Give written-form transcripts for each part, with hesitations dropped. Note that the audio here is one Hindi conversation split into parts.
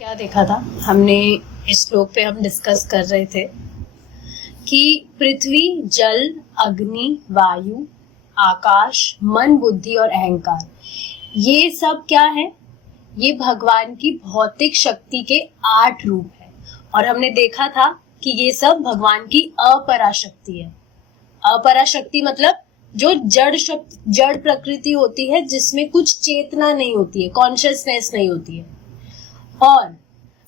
क्या देखा था हमने? इस श्लोक पे हम डिस्कस कर रहे थे कि पृथ्वी, जल, अग्नि, वायु, आकाश, मन, बुद्धि और अहंकार, ये सब क्या है? ये भगवान की भौतिक शक्ति के 8 रूप है। और हमने देखा था कि ये सब भगवान की अपराशक्ति है। अपराशक्ति मतलब जो जड़ प्रकृति होती है, जिसमें कुछ चेतना नहीं होती है, कॉन्शियसनेस नहीं होती है। और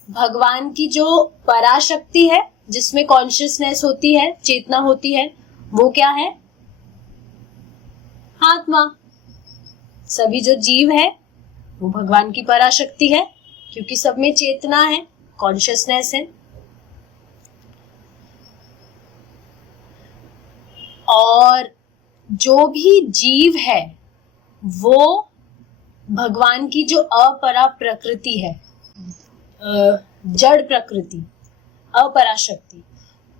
भगवान की जो पराशक्ति है, जिसमें कॉन्शियसनेस होती है, चेतना होती है, वो क्या है? आत्मा। सभी जो जीव है वो भगवान की पराशक्ति है, क्योंकि सब में चेतना है, कॉन्शियसनेस है। और जो भी जीव है वो भगवान की जो अपरा प्रकृति है, जड़ प्रकृति, अपराशक्ति,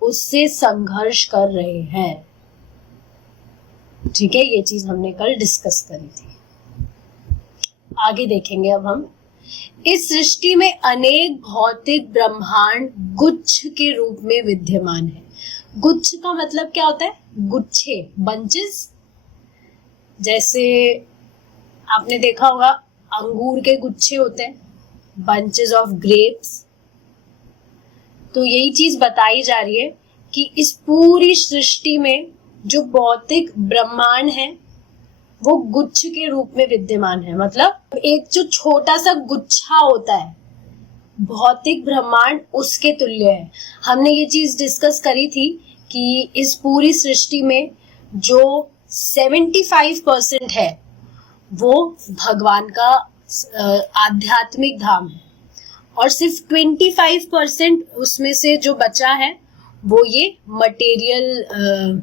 उससे संघर्ष कर रहे हैं। ठीक है, ये चीज हमने कल डिस्कस करी थी। आगे देखेंगे अब हम। इस सृष्टि में अनेक भौतिक ब्रह्मांड गुच्छ के रूप में विद्यमान है। गुच्छ का मतलब क्या होता है? गुच्छे, बंचेस। जैसे आपने देखा होगा अंगूर के गुच्छे होते हैं, बंचेस ऑफ ग्रेप्स। तो यही चीज बताई जा रही है कि इस पूरी सृष्टि में जो भौतिक ब्रह्मांड है वो गुच्छ के रूप में विद्यमान है। मतलब एक जो छोटा सा गुच्छा होता है, भौतिक ब्रह्मांड उसके तुल्य है। हमने ये चीज डिस्कस करी थी कि इस पूरी सृष्टि में जो 75% है वो भगवान का आध्यात्मिक धाम है, और सिर्फ 25% उसमें से जो बचा है वो ये मटेरियल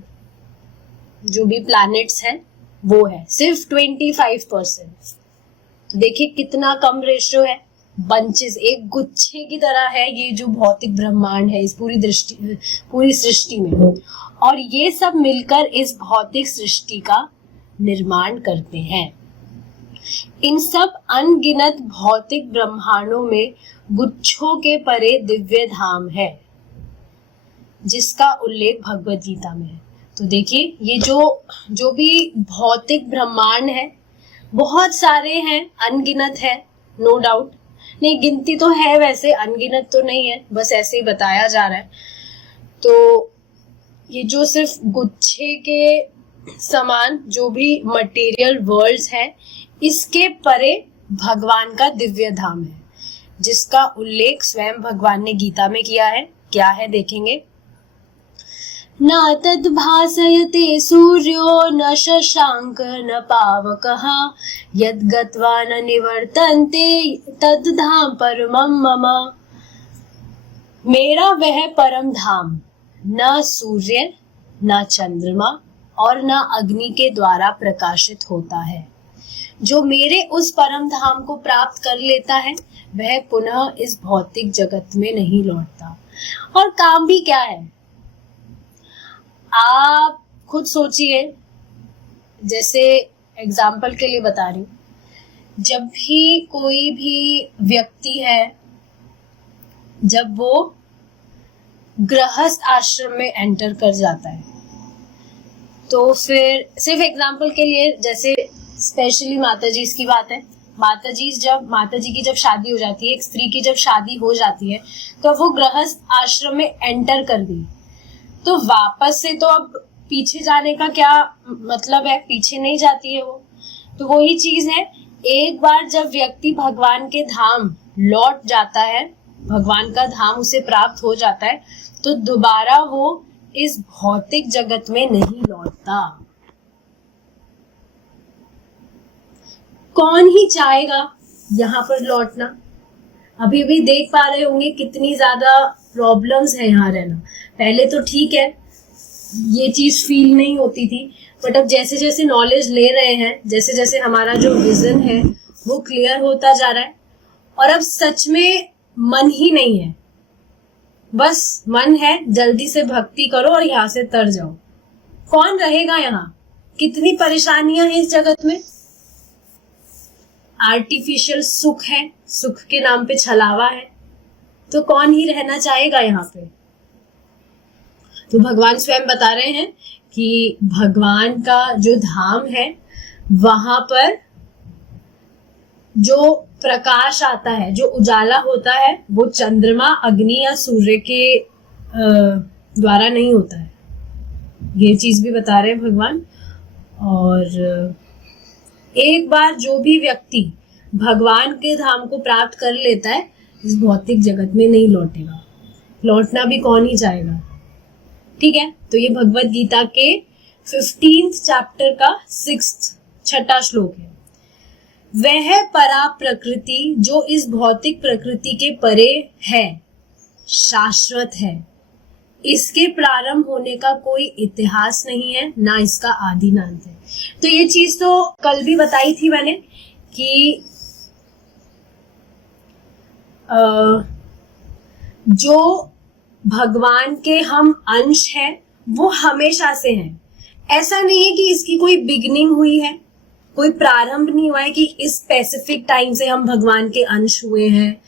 जो भी प्लैनेट्स हैं वो है, सिर्फ 25%। तो देखिए कितना कम रेशियो है। बंचेस, एक गुच्छे की तरह है ये जो भौतिक ब्रह्मांड है इस पूरी सृष्टि में। और ये सब मिलकर इस भौतिक सृष्टि का निर्माण करते हैं। इन सब अनगिनत भौतिक ब्रह्मांडों में गुच्छों के परे दिव्य धाम है, जिसका उल्लेख भगवद गीता में है। तो देखिए ये जो भी भौतिक ब्रह्मांड है, बहुत सारे हैं, अनगिनत है, नो डाउट। नहीं, गिनती तो है, वैसे अनगिनत तो नहीं है, बस ऐसे ही बताया जा रहा है। तो ये जो सिर्फ गुच्छे के समान जो भी मटेरियल वर्ल्ड्स है, इसके परे भगवान का दिव्य धाम है, जिसका उल्लेख स्वयं भगवान ने गीता में किया है। क्या है देखेंगे। न तद्भासयते सूर्यो न शशांक न पावकः यद् गत्वा न निवर्तन्ते तद्धाम परमं मम। मेरा वह परम धाम न सूर्य, न चंद्रमा और न अग्नि के द्वारा प्रकाशित होता है। जो मेरे उस परम धाम को प्राप्त कर लेता है वह पुनः इस भौतिक जगत में नहीं लौटता। और काम भी क्या है, आप खुद सोचिए। जैसे एग्जाम्पल के लिए बता रही हूँ, जब भी कोई भी व्यक्ति है, जब वो गृहस्थ आश्रम में एंटर कर जाता है, तो फिर सिर्फ एग्जाम्पल के लिए, जैसे स्पेशली माताजी की बात है, माताजी की जब शादी हो जाती है, एक स्त्री की जब शादी हो जाती है, तो वो गृहस्थ आश्रम में एंटर कर गई, तो वापस से तो अब पीछे जाने का क्या मतलब है? पीछे नहीं जाती है वो। तो वही चीज है, एक बार जब व्यक्ति भगवान के धाम लौट जाता है, भगवान का धाम उसे प्राप्त हो जाता है, तो दोबारा वो इस भौतिक जगत में नहीं लौटता। कौन ही चाहेगा यहाँ पर लौटना? अभी भी देख पा रहे होंगे कितनी ज्यादा प्रॉब्लम्स है यहाँ रहना। पहले तो ठीक है, ये चीज फील नहीं होती थी, बट अब जैसे जैसे नॉलेज ले रहे हैं, जैसे जैसे हमारा जो विजन है वो क्लियर होता जा रहा है, और अब सच में मन ही नहीं है, बस मन है जल्दी से भक्ति करो और यहाँ से तर जाओ। कौन रहेगा यहाँ? कितनी परेशानियां हैं इस जगत में। आर्टिफिशियल सुख है, सुख के नाम पे छलावा है, तो कौन ही रहना चाहेगा यहाँ पे। तो भगवान स्वयं बता रहे हैं कि भगवान का जो धाम है वहां पर जो प्रकाश आता है, जो उजाला होता है, वो चंद्रमा, अग्नि या सूर्य के द्वारा नहीं होता है। ये चीज भी बता रहे हैं भगवान। और एक बार जो भी व्यक्ति भगवान के धाम को प्राप्त कर लेता है, इस भौतिक जगत में नहीं लौटेगा। लौटना भी कौन ही चाहेगा। ठीक है, तो ये भगवत गीता के 15th चैप्टर का 6वां श्लोक है। वह परा प्रकृति जो इस भौतिक प्रकृति के परे है, शाश्वत है। इसके प्रारंभ होने का कोई इतिहास नहीं है, ना इसका आदि ना अंत है। तो ये चीज तो कल भी बताई थी मैंने कि जो भगवान के हम अंश हैं वो हमेशा से हैं। ऐसा नहीं है कि इसकी कोई बिगनिंग हुई है, कोई प्रारंभ नहीं हुआ है कि इस स्पेसिफिक टाइम से हम भगवान के अंश हुए हैं,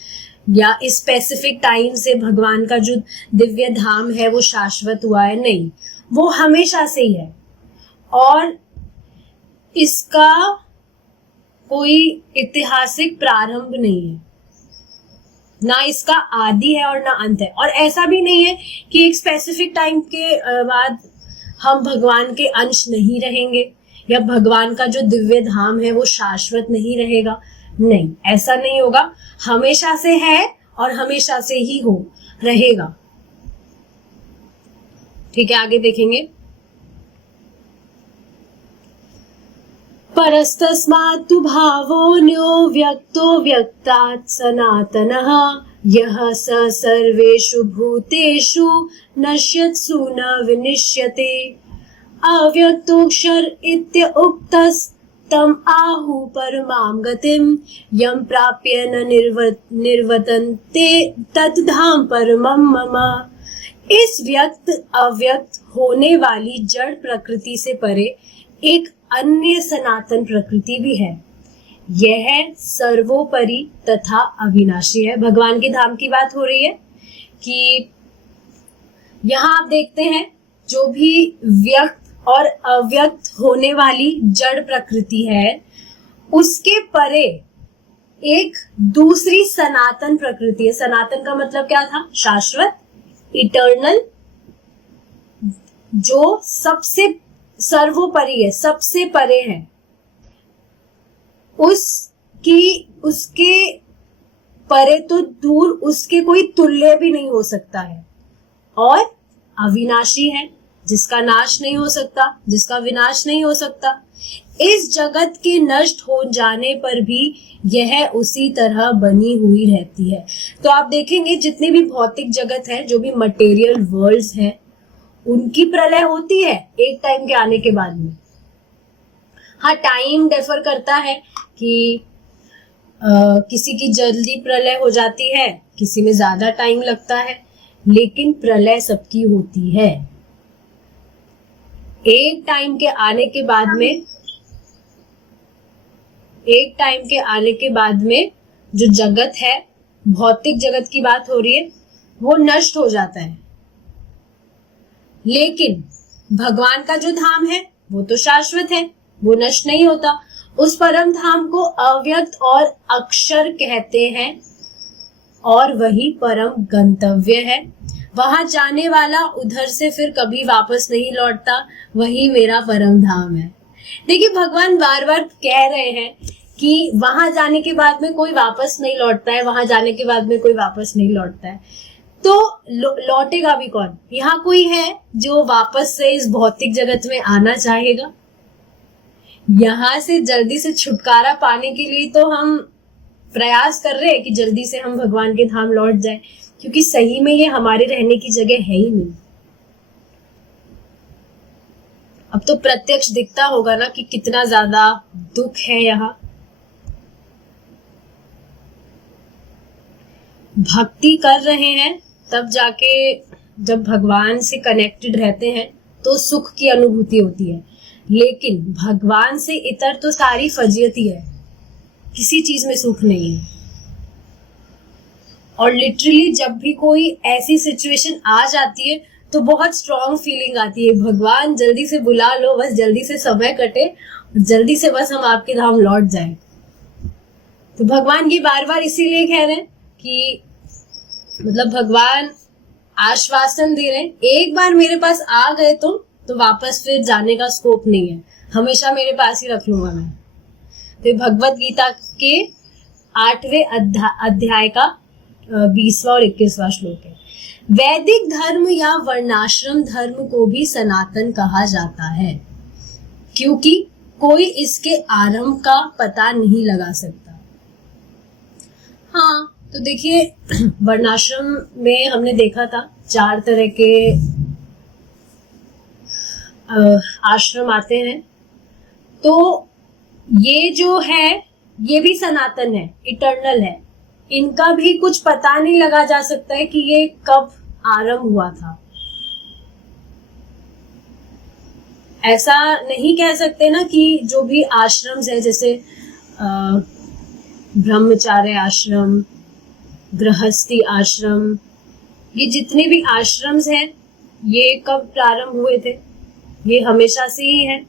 या इस स्पेसिफिक टाइम से भगवान का जो दिव्य धाम है वो शाश्वत हुआ है। नहीं, वो हमेशा से ही है और इसका कोई ऐतिहासिक प्रारंभ नहीं है, ना इसका आदि है और ना अंत है। और ऐसा भी नहीं है कि एक स्पेसिफिक टाइम के बाद हम भगवान के अंश नहीं रहेंगे या भगवान का जो दिव्य धाम है वो शाश्वत नहीं रहेगा। नहीं, ऐसा नहीं होगा। हमेशा से है और हमेशा से ही हो रहेगा। ठीक है, आगे देखेंगे। परस्तस्मात्तु भावोऽन्यो व्यक्तो व्यक्तात् सनातनः यः स सर्वेषु भूतेषु नश्यत्सु न विनिश्यते अव्यक्तोऽक्षर इत्य उक्तस्तम् आहुः परमां गतिं यं प्राप्य न निर्वर्तन्ते तत् धाम परमं मम। इस व्यक्त अव्यक्त होने वाली जड़ प्रकृति से परे एक अन्य सनातन प्रकृति भी है। यह सर्वोपरि तथा अविनाशी है। भगवान के धाम की बात हो रही है कि यहाँ आप देखते हैं जो भी व्यक्त और अव्यक्त होने वाली जड़ प्रकृति है उसके परे एक दूसरी सनातन प्रकृति है। सनातन का मतलब क्या था? शाश्वत, इटर्नल, जो सबसे सर्वोपरि है, सबसे परे है। उसके परे तो दूर, उसके कोई तुल्य भी नहीं हो सकता है। और अविनाशी है, जिसका नाश नहीं हो सकता, जिसका विनाश नहीं हो सकता। इस जगत के नष्ट हो जाने पर भी यह उसी तरह बनी हुई रहती है। तो आप देखेंगे जितनी भी भौतिक जगत है, जो भी मटेरियल वर्ल्ड्स है, उनकी प्रलय होती है एक टाइम के आने के बाद में। हाँ, टाइम डिफर करता है कि किसी की जल्दी प्रलय हो जाती है, किसी में ज्यादा टाइम लगता है, लेकिन प्रलय सबकी होती है। एक टाइम के आने के बाद में जो जगत है, भौतिक जगत की बात हो रही है, वो नष्ट हो जाता है। लेकिन भगवान का जो धाम है वो तो शाश्वत है, वो नष्ट नहीं होता। उस परम धाम को अव्यक्त और अक्षर कहते हैं और वही परम गंतव्य है। वहां जाने वाला उधर से फिर कभी वापस नहीं लौटता, वही मेरा परम धाम है। देखिए, भगवान बार बार कह रहे हैं कि वहां जाने के बाद में कोई वापस नहीं लौटता है, वहां जाने के बाद में कोई वापस नहीं लौटता है। तो लौटेगा भी कौन? यहाँ कोई है जो वापस से इस भौतिक जगत में आना चाहेगा? यहाँ से जल्दी से छुटकारा पाने के लिए तो हम प्रयास कर रहे हैं कि जल्दी से हम भगवान के धाम लौट जाए, क्योंकि सही में ये हमारे रहने की जगह है ही नहीं। अब तो प्रत्यक्ष दिखता होगा ना कि कितना ज्यादा दुख है यहाँ। भक्ति कर रहे हैं तब जाके, जब भगवान से कनेक्टेड रहते हैं तो सुख की अनुभूति होती है। लेकिन भगवान से इतर तो सारी फजीयत ही है, किसी चीज में सुख नहीं है। और लिटरली जब भी कोई ऐसी सिचुएशन आ जाती है तो बहुत स्ट्रॉन्ग फीलिंग आती है, भगवान जल्दी से बुला लो, बस जल्दी से समय कटे, जल्दी से बस हम आपके धाम लौट जाएं। तो भगवान ये बार बार इसीलिए कह रहे हैं कि मतलब भगवान आश्वासन दे रहे हैं, एक बार मेरे पास आ गए तो वापस फिर जाने का स्कोप नहीं है, हमेशा मेरे पास ही रख लूंगा मैं। तो भगवत गीता के 8वें अध्याय का 20वां और 21वां श्लोक है। वैदिक धर्म या वर्णाश्रम धर्म को भी सनातन कहा जाता है क्योंकि कोई इसके आरंभ का पता नहीं लगा सकता। हाँ, तो देखिए वर्णाश्रम में हमने देखा था 4 तरह के आश्रम आते हैं, तो ये जो है ये भी सनातन है, इटर्नल है, इनका भी कुछ पता नहीं लगा जा सकता है कि ये कब आरंभ हुआ था। ऐसा नहीं कह सकते ना कि जो भी आश्रम है, जैसे ब्रह्मचार्य आश्रम, गृहस्थी आश्रम, ये जितने भी आश्रम्स हैं ये कब प्रारंभ हुए थे, ये हमेशा से ही है।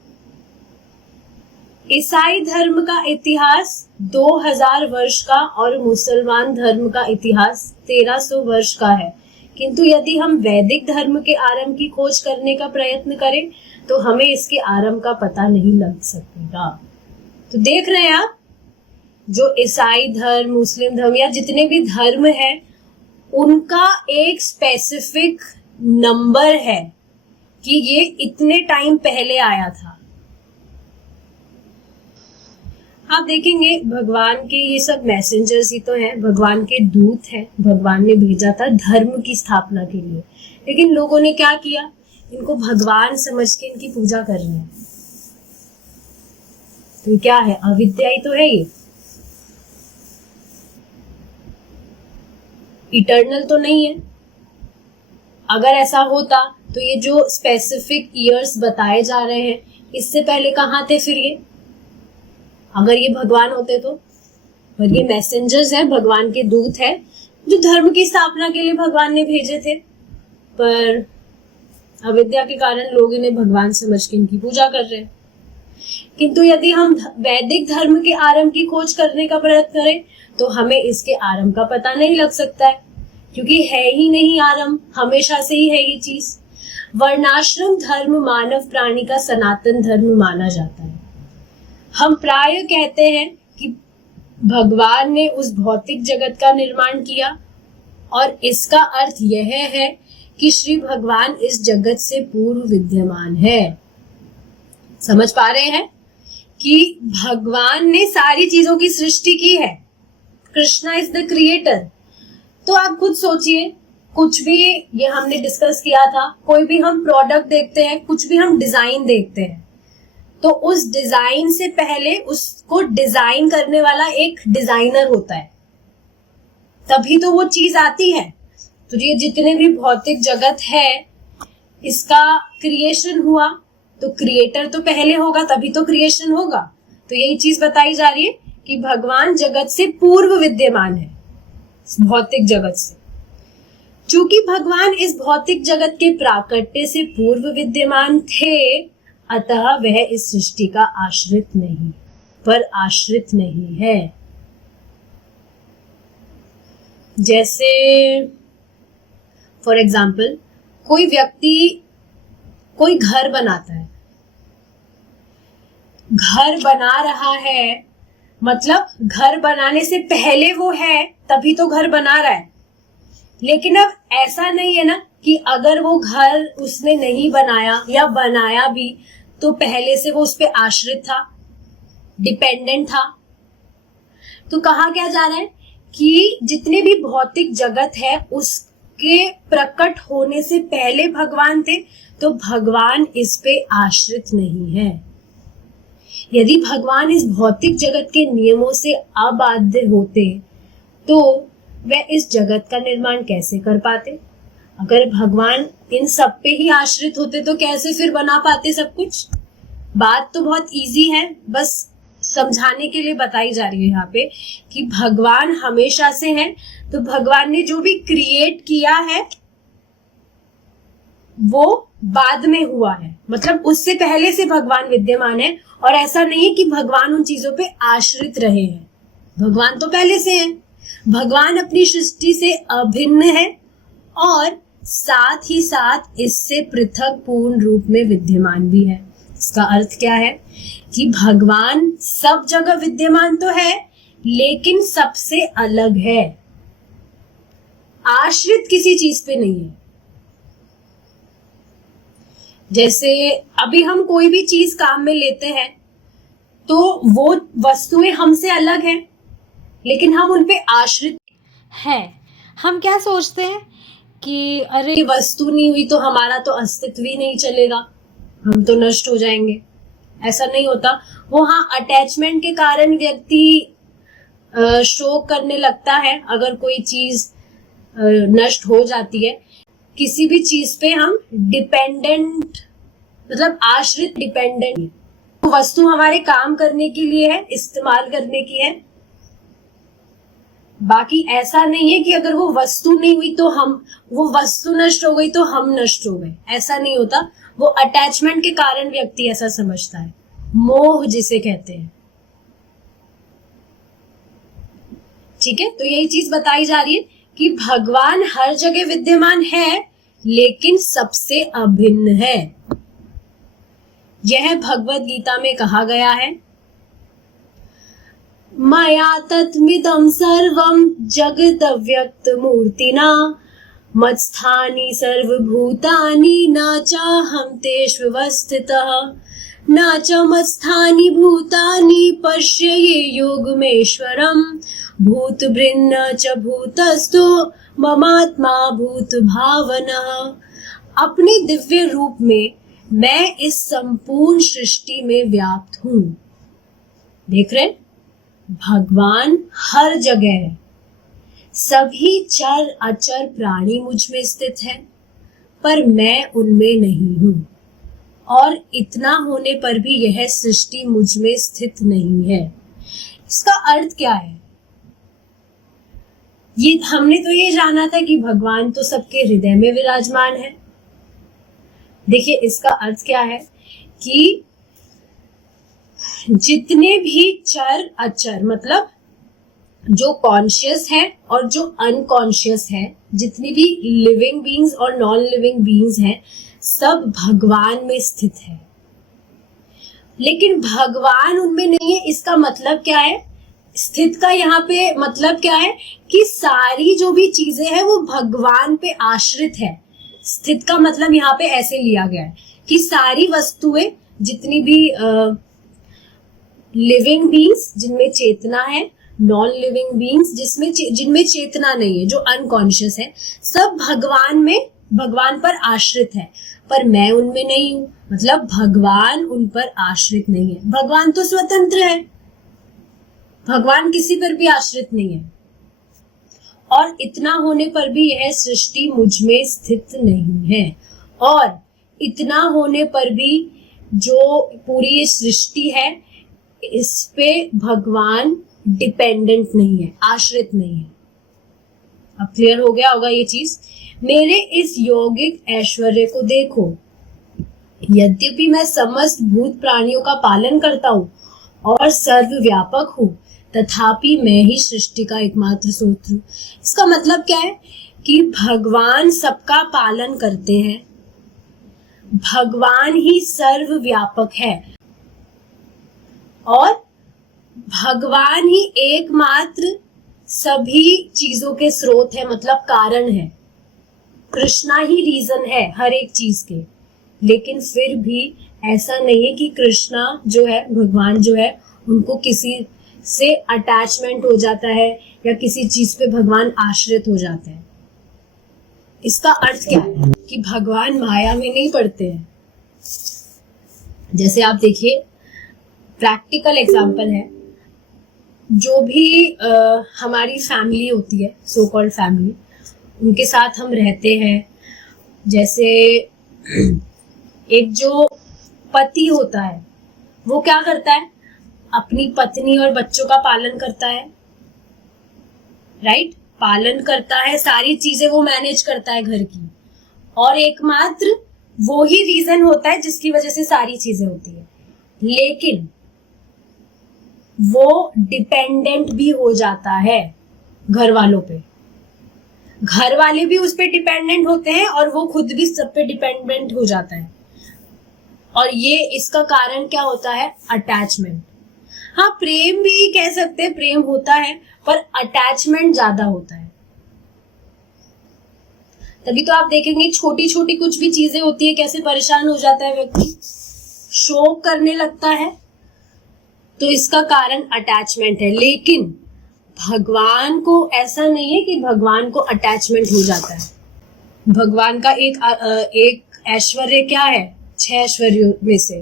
ईसाई धर्म का इतिहास 2000 वर्ष का और मुसलमान धर्म का इतिहास 1300 वर्ष का है, किंतु यदि हम वैदिक धर्म के आरंभ की खोज करने का प्रयत्न करें तो हमें इसके आरंभ का पता नहीं लग सकेगा। तो देख रहे हैं आप, जो ईसाई धर्म, मुस्लिम धर्म या जितने भी धर्म हैं उनका एक स्पेसिफिक नंबर है कि ये इतने टाइम पहले आया था। आप देखेंगे भगवान के ये सब मैसेंजर्स ही तो हैं, भगवान के दूत हैं, भगवान ने भेजा था धर्म की स्थापना के लिए, लेकिन लोगों ने क्या किया, इनको भगवान समझ के इनकी पूजा कर रहे हैं। तो क्या है, अविद्या ही तो है ये, इटर्नल तो नहीं है। अगर ऐसा होता तो ये जो स्पेसिफिक ईयर्स बताए जा रहे हैं इससे पहले कहाँ थे फिर ये, अगर ये भगवान होते तो। पर ये मैसेंजर्स हैं, भगवान के दूत हैं जो धर्म की स्थापना के लिए भगवान ने भेजे थे, पर अविद्या के कारण लोग इन्हें भगवान समझ के इनकी पूजा कर रहे हैं। किंतु यदि हम वैदिक धर्म के आरंभ की खोज करने का प्रयत्न करें तो हमें इसके आरंभ का पता नहीं लग सकता है, क्योंकि है ही नहीं आरंभ, हमेशा से ही है ये चीज। वर्णाश्रम धर्म मानव प्राणी का सनातन धर्म माना जाता है। हम प्राय कहते हैं कि भगवान ने उस भौतिक जगत का निर्माण किया और इसका अर्थ यह है कि श्री भगवान इस जगत से पूर्व विद्यमान है। समझ पा रहे हैं कि भगवान ने सारी चीजों की सृष्टि की है, कृष्णा इज द क्रिएटर। तो आप खुद सोचिए, कुछ भी ये हमने डिस्कस किया था, कोई भी हम प्रोडक्ट देखते हैं, कुछ भी हम डिजाइन देखते हैं, तो उस डिजाइन से पहले उसको डिजाइन करने वाला एक डिजाइनर होता है, तभी तो वो चीज आती है। तो ये जितने भी भौतिक जगत है इसका क्रिएशन हुआ तो क्रिएटर तो पहले होगा, तभी तो क्रिएशन होगा। तो यही चीज बताई जा रही है कि भगवान जगत से पूर्व विद्यमान है, भौतिक जगत से। चूंकि भगवान इस भौतिक जगत के प्राकट्य से पूर्व विद्यमान थे, अतः वह इस सृष्टि का आश्रित नहीं, पर आश्रित नहीं है। जैसे फॉर एग्जाम्पल, कोई व्यक्ति कोई घर बनाता है, घर बना रहा है, मतलब घर बनाने से पहले वो है तभी तो घर बना रहा है। लेकिन अब ऐसा नहीं है ना कि अगर वो घर उसने नहीं बनाया या बनाया भी तो पहले से वो उस पे आश्रित था, डिपेंडेंट था। तो कहा क्या जा रहा है कि जितने भी भौतिक जगत है उसके प्रकट होने से पहले भगवान थे, तो भगवान इस पे आश्रित नहीं है। यदि भगवान इस भौतिक जगत के नियमों से अबाध्य होते तो वह इस जगत का निर्माण कैसे कर पाते? अगर भगवान इन सब पे ही आश्रित होते तो कैसे फिर बना पाते सब कुछ? बात तो बहुत इजी है, बस समझाने के लिए बताई जा रही है यहाँ पे कि भगवान हमेशा से है, तो भगवान ने जो भी क्रिएट किया है वो बाद में हुआ है, मतलब उससे पहले से भगवान विद्यमान है। और ऐसा नहीं है कि भगवान उन चीजों पे आश्रित रहे हैं, भगवान तो पहले से हैं। भगवान अपनी सृष्टि से अभिन्न है और साथ ही साथ इससे पृथक पूर्ण रूप में विद्यमान भी है। इसका अर्थ क्या है कि भगवान सब जगह विद्यमान तो है लेकिन सबसे अलग है, आश्रित किसी चीज पे नहीं है। जैसे अभी हम कोई भी चीज काम में लेते हैं तो वो वस्तुएं हमसे अलग हैं लेकिन हम उन पे आश्रित हैं। हम क्या सोचते हैं कि अरे वस्तु नहीं हुई तो हमारा तो अस्तित्व ही नहीं चलेगा, हम तो नष्ट हो जाएंगे। ऐसा नहीं होता। वो हाँ, अटैचमेंट के कारण व्यक्ति शोक करने लगता है अगर कोई चीज नष्ट हो जाती है। किसी भी चीज पे हम डिपेंडेंट, मतलब आश्रित, डिपेंडेंट। वस्तु हमारे काम करने के लिए है, इस्तेमाल करने की है। बाकी ऐसा नहीं है कि अगर वो वस्तु नहीं हुई तो वो वस्तु नष्ट हो गई तो हम नष्ट हो गए, ऐसा नहीं होता। वो अटैचमेंट के कारण व्यक्ति ऐसा समझता है, मोह जिसे कहते हैं। ठीक है, तो यही चीज बताई जा रही है कि भगवान हर जगह विद्यमान है लेकिन सबसे अभिन्न है। यह भगवत गीता में कहा गया है, मया तत्मिदं सर्वं जगदव्यक्त मूर्तिना मत्स्थानि सर्वभूतानि न चाहं तेष्वस्थितः न च मत्स्थानि भूतानि पश्यये योगमेश्वरम् भूतभृन्न च भूतस्थो ममात्मा भूत भावनः। अपने दिव्य रूप में मैं इस संपूर्ण सृष्टि में व्याप्त हूं। देख रहे, भगवान हर जगह है। सभी चर अचर प्राणी मुझ में स्थित है पर मैं उनमें नहीं हूं, और इतना होने पर भी यह सृष्टि मुझ में स्थित नहीं है। इसका अर्थ क्या है? ये हमने तो ये जाना था कि भगवान तो सबके हृदय में विराजमान है। देखिए, इसका अर्थ क्या है कि जितने भी चर अचर, मतलब जो कॉन्शियस है और जो अनकॉन्शियस है, जितनी भी लिविंग बीइंग्स और नॉन लिविंग बीइंग्स हैं, सब भगवान में स्थित है। लेकिन भगवान उनमें नहीं है। इसका मतलब क्या है? स्थित का यहाँ पे मतलब क्या है कि सारी जो भी चीजें हैं वो भगवान पे आश्रित है। स्थित का मतलब यहाँ पे ऐसे लिया गया है कि सारी वस्तुएं, जितनी भी लिविंग बीइंग्स जिनमें चेतना है, नॉन लिविंग बीइंग्स जिनमें चेतना नहीं है, जो अनकॉन्शियस है, सब भगवान पर आश्रित है, पर मैं उनमें नहीं हूं। मतलब भगवान उन पर आश्रित नहीं है। भगवान तो स्वतंत्र है, भगवान किसी पर भी आश्रित नहीं है। और इतना होने पर भी यह सृष्टि मुझ में स्थित नहीं है, और इतना होने पर भी जो पूरी ये सृष्टि है इस पे भगवान डिपेंडेंट नहीं है, आश्रित नहीं है। अब क्लियर हो गया होगा ये चीज। मेरे इस यौगिक ऐश्वर्य को देखो। यद्यपि मैं समस्त भूत प्राणियों का पालन करता हूँ और सर्वव्यापक हूँ, तथापि मैं ही सृष्टि का एकमात्र स्रोत हूँ। इसका मतलब क्या है कि भगवान सबका पालन करते हैं, भगवान ही सर्वव्यापक है और भगवान ही एकमात्र सभी चीजों के स्रोत है, मतलब कारण है। कृष्णा ही रीजन है हर एक चीज के। लेकिन फिर भी ऐसा नहीं है कि कृष्णा जो है, भगवान जो है, उनको किसी से अटैचमेंट हो जाता है या किसी चीज पे भगवान आश्रित हो जाते हैं। इसका अर्थ क्या है कि भगवान माया में नहीं पड़ते हैं। जैसे आप देखिए, प्रैक्टिकल एग्जांपल है, जो भी हमारी फैमिली होती है, सो कॉल्ड फैमिली, उनके साथ हम रहते हैं। जैसे एक जो पति होता है वो क्या करता है? अपनी पत्नी और बच्चों का पालन करता है, राइट? पालन करता है, सारी चीजें वो मैनेज करता है घर की, और एकमात्र वो ही रीजन होता है जिसकी वजह से सारी चीजें होती है। लेकिन वो डिपेंडेंट भी हो जाता है घर वालों पे, घर वाले भी उस पे डिपेंडेंट होते हैं और वो खुद भी सब पे डिपेंडेंट हो जाता है। और ये इसका कारण क्या होता है? अटैचमेंट। हाँ, प्रेम भी कह सकते हैं, प्रेम होता है, पर अटैचमेंट ज्यादा होता है। तभी तो आप देखेंगे छोटी छोटी कुछ भी चीजें होती है, कैसे परेशान हो जाता है व्यक्ति, शोक करने लगता है। तो इसका कारण अटैचमेंट है। लेकिन भगवान को ऐसा नहीं है कि भगवान को अटैचमेंट हो जाता है। भगवान का एक ऐश्वर्य क्या है 6 ऐश्वर्यों में से?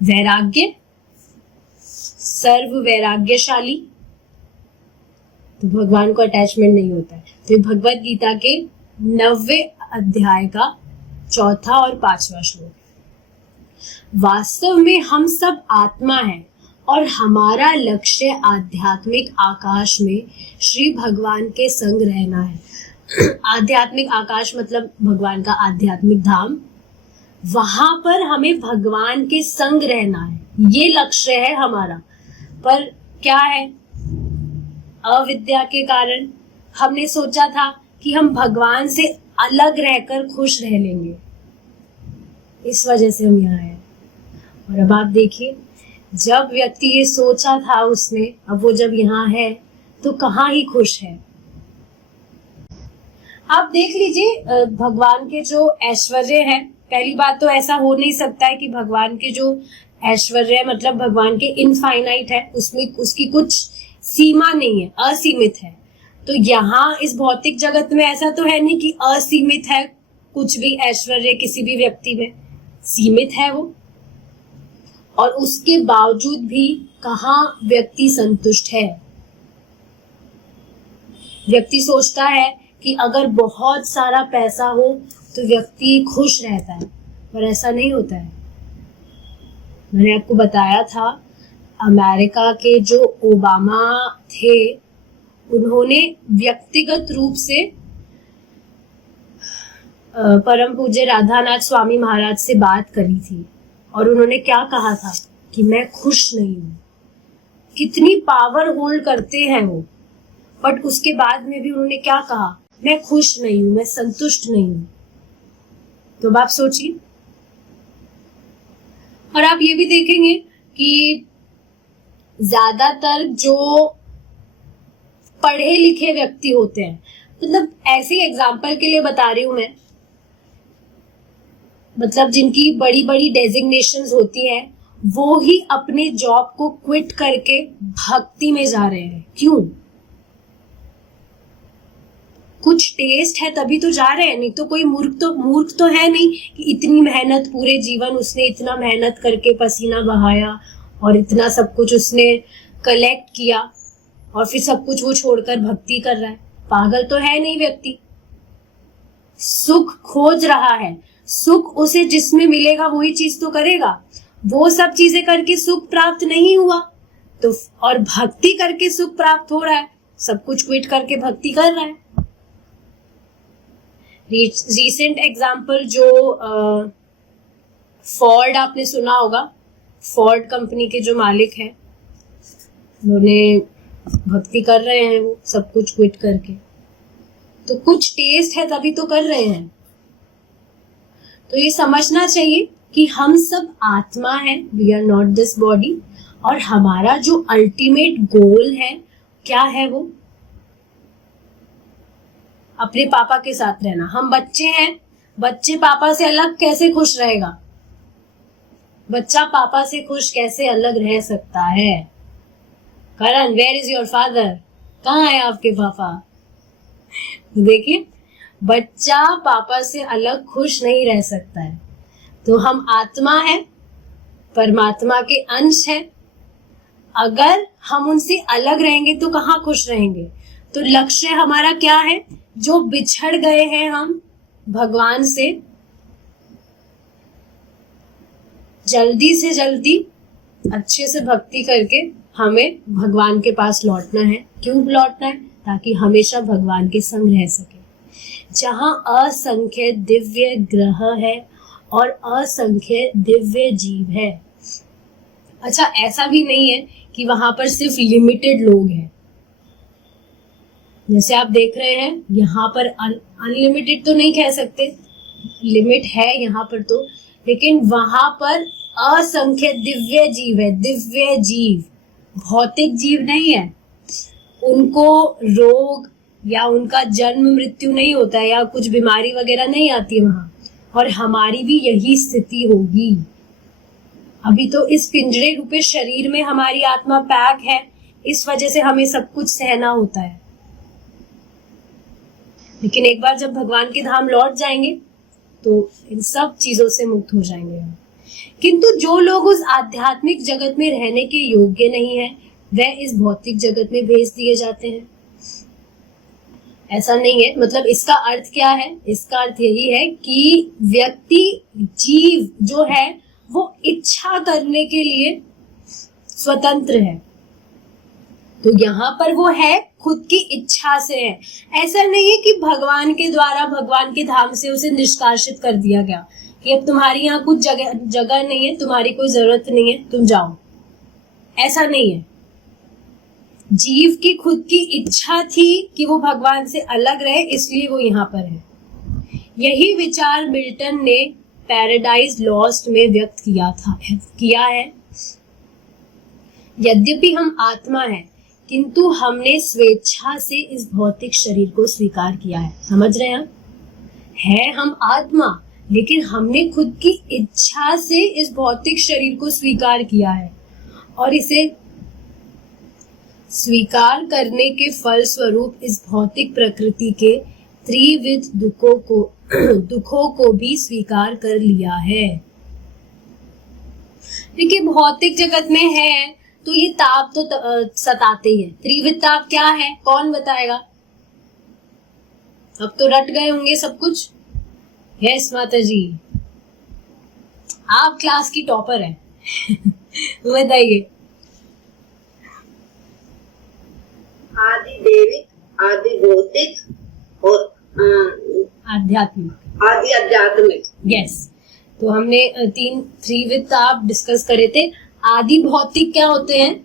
वैराग्य, सर्व वैराग्यशाली। तो भगवान को अटैचमेंट नहीं होता है। तो भगवत गीता के 90वें अध्याय का 4था और 5वां श्लोक। वास्तव में हम सब आत्मा हैं और हमारा लक्ष्य आध्यात्मिक आकाश में श्री भगवान के संग रहना है। आध्यात्मिक आकाश मतलब भगवान का आध्यात्मिक धाम, वहां पर हमें भगवान के संग रहना है, ये लक्ष्य है हमारा। पर क्या है, अविद्या के कारण हमने सोचा था कि हम भगवान से अलग रहकर खुश रह लेंगे, इस वजह से हम यहाँ हैं। और अब आप देखिए, जब व्यक्ति ये सोचा था उसने, अब वो जब यहाँ है तो कहाँ ही खुश है। आप देख लीजिए भगवान के जो ऐश्वर्य है, पहली बात तो ऐसा हो नहीं सकता है कि भगवान के जो ऐश्वर्य है मतलब भगवान के इनफाइनाइट है, उसमें उसकी कुछ सीमा नहीं है, असीमित है। तो यहाँ इस भौतिक जगत में ऐसा तो है नहीं कि असीमित है कुछ भी ऐश्वर्य किसी भी व्यक्ति में, सीमित है वो। और उसके बावजूद भी कहाँ व्यक्ति संतुष्ट है। व्यक्ति सोचता है कि अगर बहुत सारा पैसा हो तो व्यक्ति खुश रहता है, पर ऐसा नहीं होता है। मैंने आपको बताया था, अमेरिका के जो ओबामा थे, उन्होंने व्यक्तिगत रूप से परम पूज्य राधानाथ स्वामी महाराज से बात करी थी और उन्होंने क्या कहा था कि मैं खुश नहीं हूं। कितनी पावर होल्ड करते हैं वो, बट उसके बाद में भी उन्होंने क्या कहा, मैं खुश नहीं हूं, मैं संतुष्ट नहीं हूं। तो आप सोचिए। और आप ये भी देखेंगे कि ज्यादातर जो पढ़े लिखे व्यक्ति होते हैं, मतलब ऐसे एग्जाम्पल के लिए बता रही हूं मैं, मतलब जिनकी बड़ी बड़ी डेजिग्नेशंस होती हैं, वो ही अपने जॉब को क्विट करके भक्ति में जा रहे हैं। क्यों? कुछ टेस्ट है तभी तो जा रहे हैं, नहीं तो कोई मूर्ख तो है नहीं कि इतनी मेहनत, पूरे जीवन उसने इतना मेहनत करके पसीना बहाया और इतना सब कुछ उसने कलेक्ट किया और फिर सब कुछ वो छोड़कर भक्ति कर रहा है। पागल तो है नहीं व्यक्ति। सुख खोज रहा है, सुख उसे जिसमें मिलेगा वही चीज तो करेगा। वो सब चीजें करके सुख प्राप्त नहीं हुआ तो, और भक्ति करके सुख प्राप्त हो रहा है, सब कुछ क्विट करके भक्ति कर रहा है। रिसेंट एग्जाम्पल जो फोर्ड, आपने सुना होगा, फोर्ड कंपनी के जो मालिक हैं, उन्होंने भक्ति कर रहे हैं, वो सब कुछ क्विट करके। तो कुछ टेस्ट है तभी तो कर रहे हैं। तो ये समझना चाहिए कि हम सब आत्मा है, we are not this body, और हमारा जो अल्टीमेट गोल है क्या है, वो अपने पापा के साथ रहना। हम बच्चे हैं, बच्चे पापा से अलग कैसे खुश रहेगा? बच्चा पापा से खुश कैसे अलग रह सकता है? करण, वेयर इज योर फादर? कहाँ है आपके पापा? देखिए, बच्चा पापा से अलग खुश नहीं रह सकता है। तो हम आत्मा है, परमात्मा के अंश है। अगर हम उनसे अलग रहेंगे तो कहाँ खुश रहेंगे? तो लक्ष्य हमारा क्या है? जो बिछड़ गए हैं हम भगवान से, जल्दी से जल्दी अच्छे से भक्ति करके हमें भगवान के पास लौटना है। क्यों लौटना है? ताकि हमेशा भगवान के संग रह सके। जहाँ असंख्य दिव्य ग्रह है और असंख्य दिव्य जीव है। अच्छा, ऐसा भी नहीं है कि वहां पर सिर्फ लिमिटेड लोग हैं। जैसे आप देख रहे हैं यहाँ पर अनलिमिटेड तो नहीं कह सकते, लिमिट है यहाँ पर तो, लेकिन वहां पर असंख्य दिव्य जीव है। दिव्य जीव, भौतिक जीव नहीं है। उनको रोग या उनका जन्म मृत्यु नहीं होता है या कुछ बीमारी वगैरह नहीं आती है वहां। और हमारी भी यही स्थिति होगी। अभी तो इस पिंजरे रूपे शरीर में हमारी आत्मा पैक है, इस वजह से हमें सब कुछ सहना होता है। लेकिन एक बार जब भगवान के धाम लौट जाएंगे तो इन सब चीजों से मुक्त हो जाएंगे। किंतु जो लोग उस आध्यात्मिक जगत में रहने के योग्य नहीं है, वह इस भौतिक जगत में भेज दिए जाते हैं। ऐसा नहीं है, मतलब इसका अर्थ क्या है? इसका अर्थ यही है कि व्यक्ति, जीव जो है वो इच्छा करने के लिए स्वतंत्र है। तो यहाँ पर वो है खुद की इच्छा से है। ऐसा नहीं है कि भगवान के द्वारा, भगवान के धाम से उसे निष्कासित कर दिया गया कि अब तुम्हारी यहाँ कुछ जगह नहीं है, तुम्हारी कोई जरूरत नहीं है, तुम जाओ। ऐसा नहीं है। जीव की खुद की इच्छा थी कि वो भगवान से अलग रहे, इसलिए वो यहाँ पर है। यही विचार मिल्टन ने पैराडाइज लॉस्ट में व्यक्त किया है। यद्यपि हम आत्मा है, किंतु हमने स्वेच्छा से इस भौतिक शरीर को स्वीकार किया है। समझ रहे हैं? है हम आत्मा, लेकिन हमने खुद की इच्छा से इस भौतिक शरीर को स्वीकार किया है। और इसे स्वीकार करने के फल स्वरूप इस भौतिक प्रकृति के त्रिविध दुखों को भी स्वीकार कर लिया है। देखिए, भौतिक जगत में है तो ये ताप तो सताते ही है। त्रिविध ताप क्या है? कौन बताएगा? अब तो रट गए होंगे सब कुछ। यस माता जी, आप क्लास की टॉपर हैं। बताइए। आदि देविक, आदि भौतिक और आध्यात्मिक। यस, तो हमने तीन त्रिविध ताप डिस्कस करे थे। आदि भौतिक क्या होते हैं?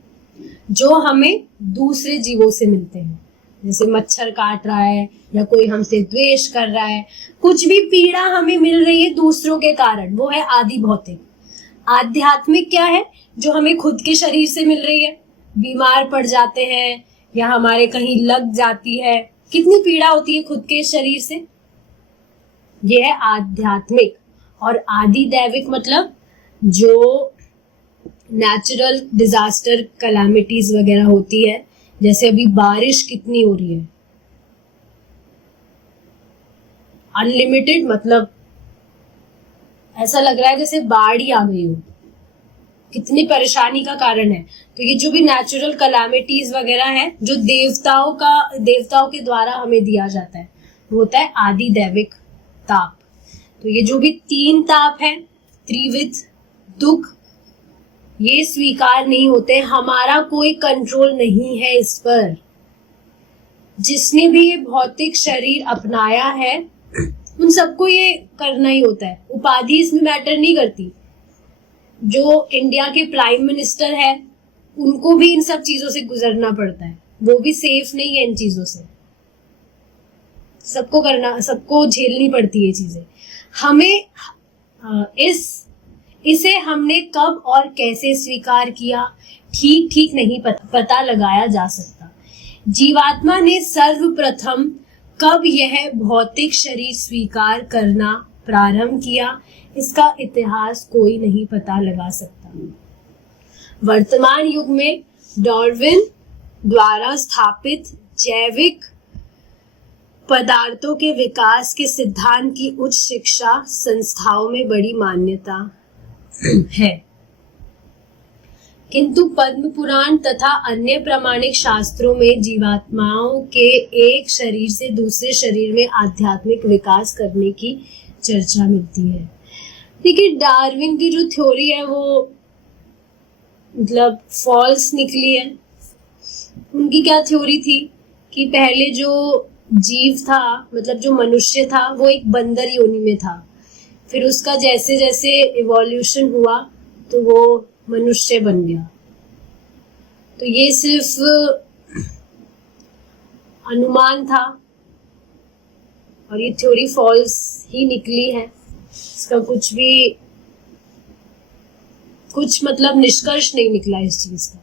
जो हमें दूसरे जीवों से मिलते हैं। जैसे मच्छर काट रहा है या कोई हमसे द्वेष कर रहा है, कुछ भी पीड़ा हमें मिल रही है दूसरों के कारण, वो है आदि भौतिक। आध्यात्मिक क्या है? जो हमें खुद के शरीर से मिल रही है। बीमार पड़ जाते हैं या हमारे कहीं लग जाती है, कितनी पीड़ा होती है खुद के शरीर से, ये है आध्यात्मिक। और आदि दैविक मतलब जो नेचुरल डिजास्टर, कैलामिटीज वगैरह होती है, जैसे अभी बारिश कितनी हो रही है, अनलिमिटेड, मतलब ऐसा लग रहा है जैसे बाढ़ ही आ गई हो, कितनी परेशानी का कारण है। तो ये जो भी नेचुरल कैलामिटीज वगैरह है, जो देवताओं के द्वारा हमें दिया जाता है, वो होता है आदि दैविक ताप। तो ये जो भी तीन ताप है, त्रिविध दुख, ये स्वीकार नहीं होते। हमारा कोई कंट्रोल नहीं है इस पर। जिसने भी ये भौतिक शरीर अपनाया है, उन सबको ये करना ही होता है। उपाधि इसमें मैटर नहीं करती। जो इंडिया के प्राइम मिनिस्टर है, उनको भी इन सब चीजों से गुजरना पड़ता है। वो भी सेफ नहीं है इन चीजों से। सबको झेलनी पड़ती है ये चीजें। हमें इसे हमने कब और कैसे स्वीकार किया, ठीक नहीं पता लगाया जा सकता। जीवात्मा ने सर्वप्रथम कब यह भौतिक शरीर स्वीकार करना प्रारंभ किया, इसका इतिहास कोई नहीं पता लगा सकता। वर्तमान युग में डार्विन द्वारा स्थापित जैविक पदार्थों के विकास के सिद्धांत की उच्च शिक्षा संस्थाओं में बड़ी मान्यता है, किंतु पद्म पुराण तथा अन्य प्रामाणिक शास्त्रों में जीवात्माओं के एक शरीर से दूसरे शरीर में आध्यात्मिक विकास करने की चर्चा मिलती है। देखिए, डार्विन की जो थ्योरी है वो मतलब फॉल्स निकली है। उनकी क्या थ्योरी थी कि पहले जो जीव था, मतलब जो मनुष्य था, वो एक बंदर योनि में था, फिर उसका जैसे जैसे इवोल्यूशन हुआ तो वो मनुष्य बन गया। तो ये सिर्फ अनुमान था और ये थ्योरी फॉल्स ही निकली है। इसका कुछ मतलब निष्कर्ष नहीं निकला इस चीज का।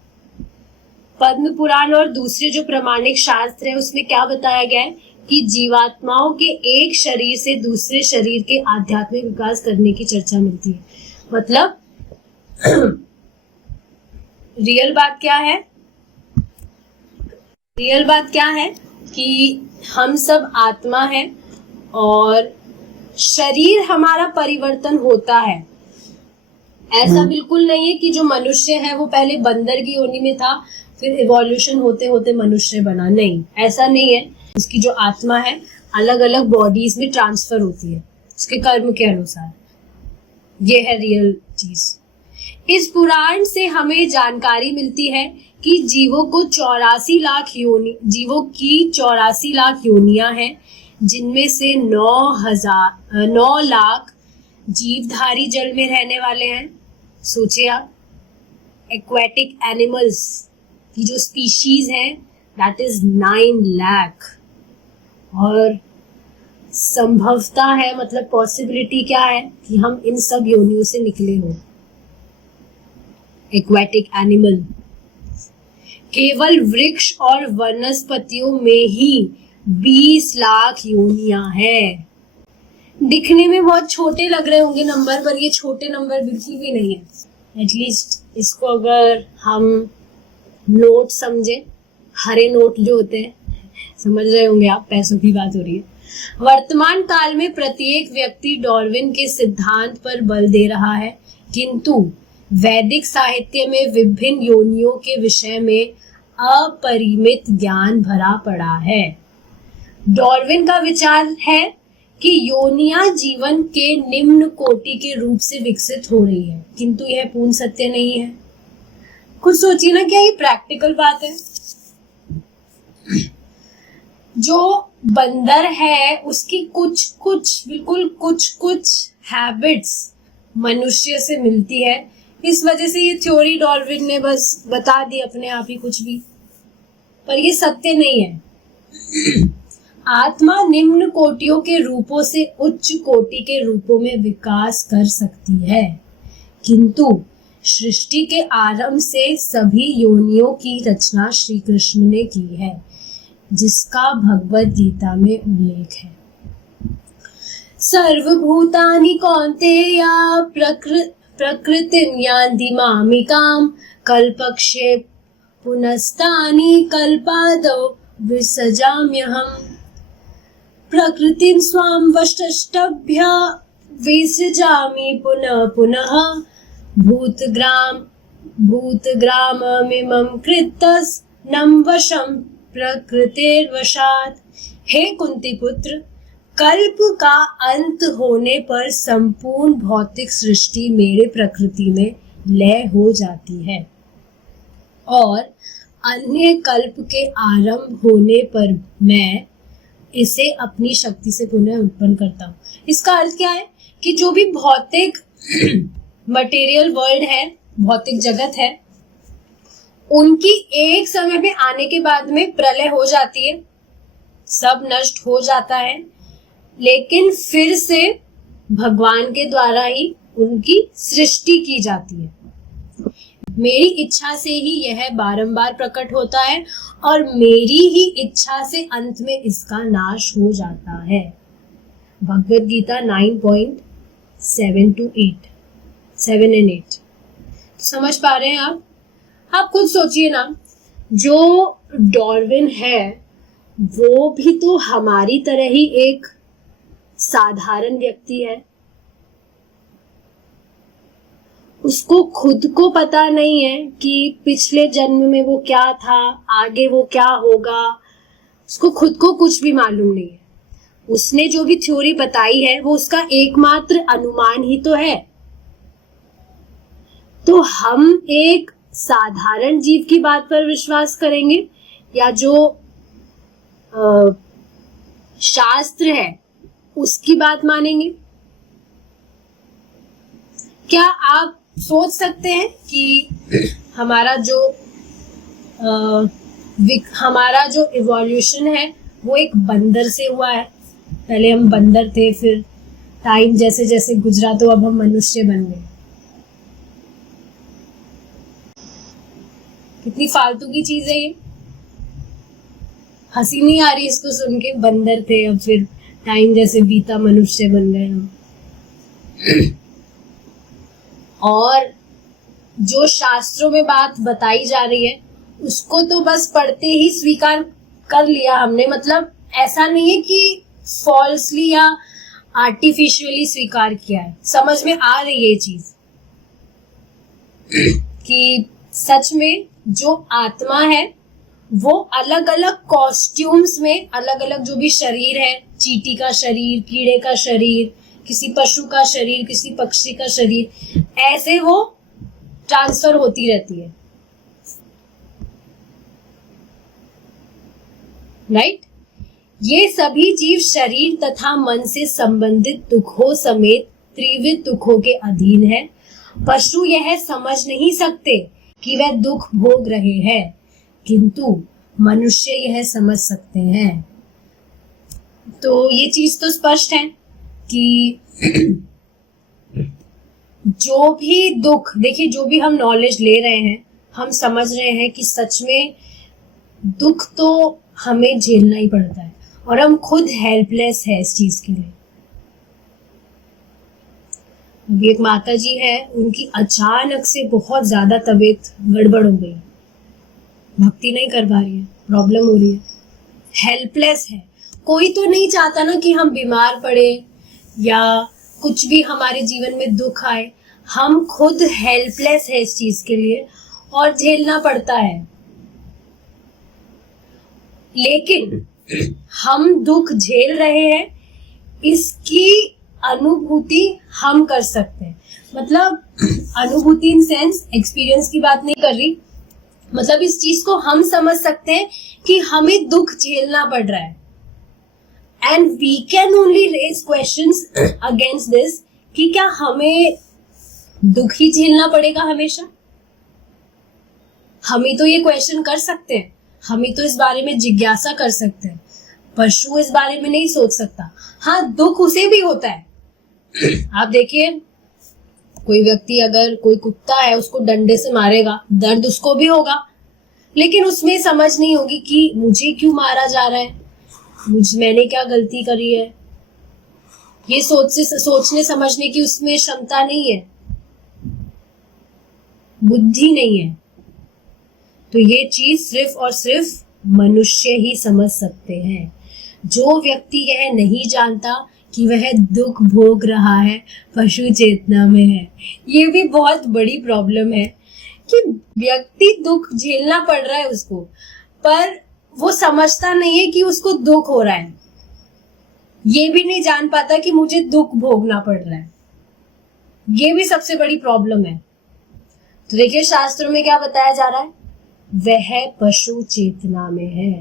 पद्म पुराण और दूसरे जो प्रमाणिक शास्त्र है उसमें क्या बताया गया है कि जीवात्माओं के एक शरीर से दूसरे शरीर के आध्यात्मिक विकास करने की चर्चा मिलती है। मतलब रियल बात क्या है कि हम सब आत्मा है और शरीर हमारा परिवर्तन होता है। ऐसा बिल्कुल नहीं है कि जो मनुष्य है वो पहले बंदर की योनि में था, फिर इवोल्यूशन होते होते मनुष्य बना। नहीं, ऐसा नहीं है। उसकी जो आत्मा है अलग अलग बॉडीज में ट्रांसफर होती है उसके कर्म के अनुसार। ये है रियल चीज। इस पुराण से हमें जानकारी मिलती है कि जीवों की 84 लाख योनियां हैं, जिनमें से 9 लाख जीवधारी जल में रहने वाले हैं। सोचिए आप, एक्वेटिक एनिमल्स की जो स्पीशीज है दैट इज 9 लाख। और संभवता है, मतलब पॉसिबिलिटी क्या है कि हम इन सब योनियों से निकले हों। एक्वेटिक एनिमल, केवल वृक्ष और वनस्पतियों में ही 20 लाख योनियां हैं। दिखने में बहुत छोटे लग रहे होंगे नंबर, पर ये छोटे नंबर बिल्कुल भी नहीं है। एटलीस्ट इसको अगर हम नोट समझे, हरे नोट जो होते हैं, समझ रहे होंगे आप, पैसों की बात हो रही है। वर्तमान काल में प्रत्येक व्यक्ति डार्विन के सिद्धांत पर बल दे रहा है, किंतु वैदिक साहित्य में विभिन्न योनियों के विषय में अपरिमित ज्ञान भरा पड़ा है। डार्विन का विचार है कि योनियां जीवन के निम्न कोटि के रूप से विकसित हो रही है, किंतु यह पूर्ण सत्य नहीं है। खुद सोचिए ना, क्या ये प्रैक्टिकल बात है? जो बंदर है उसकी कुछ हैबिट्स मनुष्य से मिलती है। इस वजह से ये थ्योरी डार्विन ने बस बता दी अपने आप ही कुछ भी, पर ये सत्य नहीं है। आत्मा निम्न कोटियों के रूपों से उच्च कोटि के रूपों में विकास कर सकती है, किंतु सृष्टि के आरंभ से सभी योनियों की रचना श्री कृष्ण ने की है, जिसका भगवद गीता में उल्लेख है। सर्वभूतानि कौन्तेय प्रकृतिं यान्ति मामिकां कल्पक्षये पुनस्तानि कल्पादौ विसृजाम्यहम्। प्रकृतिं स्वां वष्टभ्य विसृजामि पुनः पुनः भूतग्राममिमं कृतस्नं वशं प्रकृतिर्वशात्। हे कुंती पुत्र, कल्प का अंत होने पर संपूर्ण भौतिक सृष्टि मेरे प्रकृति में लय हो जाती है और अन्य कल्प के आरंभ होने पर मैं इसे अपनी शक्ति से पुनः उत्पन्न करता हूँ। इसका अर्थ क्या है कि जो भी भौतिक मटेरियल वर्ल्ड है, भौतिक जगत है, उनकी एक समय में आने के बाद में प्रलय हो जाती है, सब नष्ट हो जाता है, लेकिन फिर से भगवान के द्वारा ही उनकी सृष्टि की जाती है। मेरी इच्छा से ही यह बारंबार प्रकट होता है और मेरी ही इच्छा से अंत में इसका नाश हो जाता है। Bhagavad Gita 9.7 to 8, 7 and 8। समझ पा रहे हैं आप? आप खुद सोचिए ना, जो डार्विन है वो भी तो हमारी तरह ही एक साधारण व्यक्ति है। उसको खुद को पता नहीं है कि पिछले जन्म में वो क्या था, आगे वो क्या होगा। उसको खुद को कुछ भी मालूम नहीं है। उसने जो भी थ्योरी बताई है वो उसका एकमात्र अनुमान ही तो है। तो हम एक साधारण जीव की बात पर विश्वास करेंगे या जो शास्त्र है उसकी बात मानेंगे? क्या आप सोच सकते हैं कि हमारा जो इवोल्यूशन है वो एक बंदर से हुआ है? पहले हम बंदर थे, फिर टाइम जैसे जैसे गुजरा तो अब हम मनुष्य बन गए। कितनी फालतू की चीज है ये। हंसी नहीं आ रही इसको सुन के? बंदर थे, अब फिर टाइम जैसे बीता मनुष्य बन गए हम। और जो शास्त्रों में बात बताई जा रही है उसको तो बस पढ़ते ही स्वीकार कर लिया हमने। मतलब ऐसा नहीं है कि फॉल्सली या आर्टिफिशियली स्वीकार किया है, समझ में आ रही है ये चीज कि सच में जो आत्मा है वो अलग अलग कॉस्ट्यूम्स में, अलग अलग जो भी शरीर है, चींटी का शरीर, कीड़े का शरीर, किसी पशु का शरीर, किसी पक्षी का शरीर, ऐसे वो ट्रांसफर होती रहती है, राइट? ये सभी जीव शरीर तथा मन से संबंधित दुखों समेत त्रिविध दुखों के अधीन है। पशु यह समझ नहीं सकते कि वह दुख भोग रहे हैं, किंतु मनुष्य यह समझ सकते हैं। तो ये चीज तो स्पष्ट है कि जो भी दुख, देखिए जो भी हम नॉलेज ले रहे हैं, हम समझ रहे हैं कि सच में दुख तो हमें झेलना ही पड़ता है और हम खुद हेल्पलेस है इस चीज के लिए। अभी एक माता जी है, उनकी अचानक से बहुत ज्यादा तबीयत गड़बड़ हो गई, भक्ति नहीं कर पा रही है, प्रॉब्लम हो रही है, हेल्पलेस है। कोई तो नहीं चाहता ना कि हम बीमार पड़े या कुछ भी हमारे जीवन में दुख आए, हम खुद हेल्पलेस है इस चीज के लिए और झेलना पड़ता है। लेकिन हम दुख झेल रहे हैं, इसकी अनुभूति हम कर सकते हैं। मतलब अनुभूति इन सेंस एक्सपीरियंस की बात नहीं कर रही, मतलब इस चीज को हम समझ सकते हैं कि हमें दुख झेलना पड़ रहा है। And we can only raise questions against this कि क्या हमें दुख ही झेलना पड़ेगा हमेशा? हम ही तो ये क्वेश्चन कर सकते हैं, हम ही तो इस बारे में जिज्ञासा कर सकते हैं। पशु इस बारे में नहीं सोच सकता। हाँ, दुख उसे भी होता है। आप देखिए, कोई व्यक्ति अगर कोई कुत्ता है उसको डंडे से मारेगा, दर्द उसको भी होगा, लेकिन उसमें समझ नहीं होगी कि मुझे क्यों मारा जा रहा है, मैंने क्या गलती करी है। ये सोचने समझने की उसमें क्षमता नहीं है, बुद्धि नहीं है। तो ये चीज सिर्फ और सिर्फ मनुष्य ही समझ सकते हैं। जो व्यक्ति यह नहीं जानता कि वह दुख भोग रहा है, पशु चेतना में है। ये भी बहुत बड़ी प्रॉब्लम है कि व्यक्ति दुख झेलना पड़ रहा है उसको, पर वो समझता नहीं है कि उसको दुख हो रहा है। ये भी नहीं जान पाता कि मुझे दुख भोगना पड़ रहा है। ये भी सबसे बड़ी प्रॉब्लम है। तो देखिए शास्त्रों में क्या बताया जा रहा है, वह पशु चेतना में है।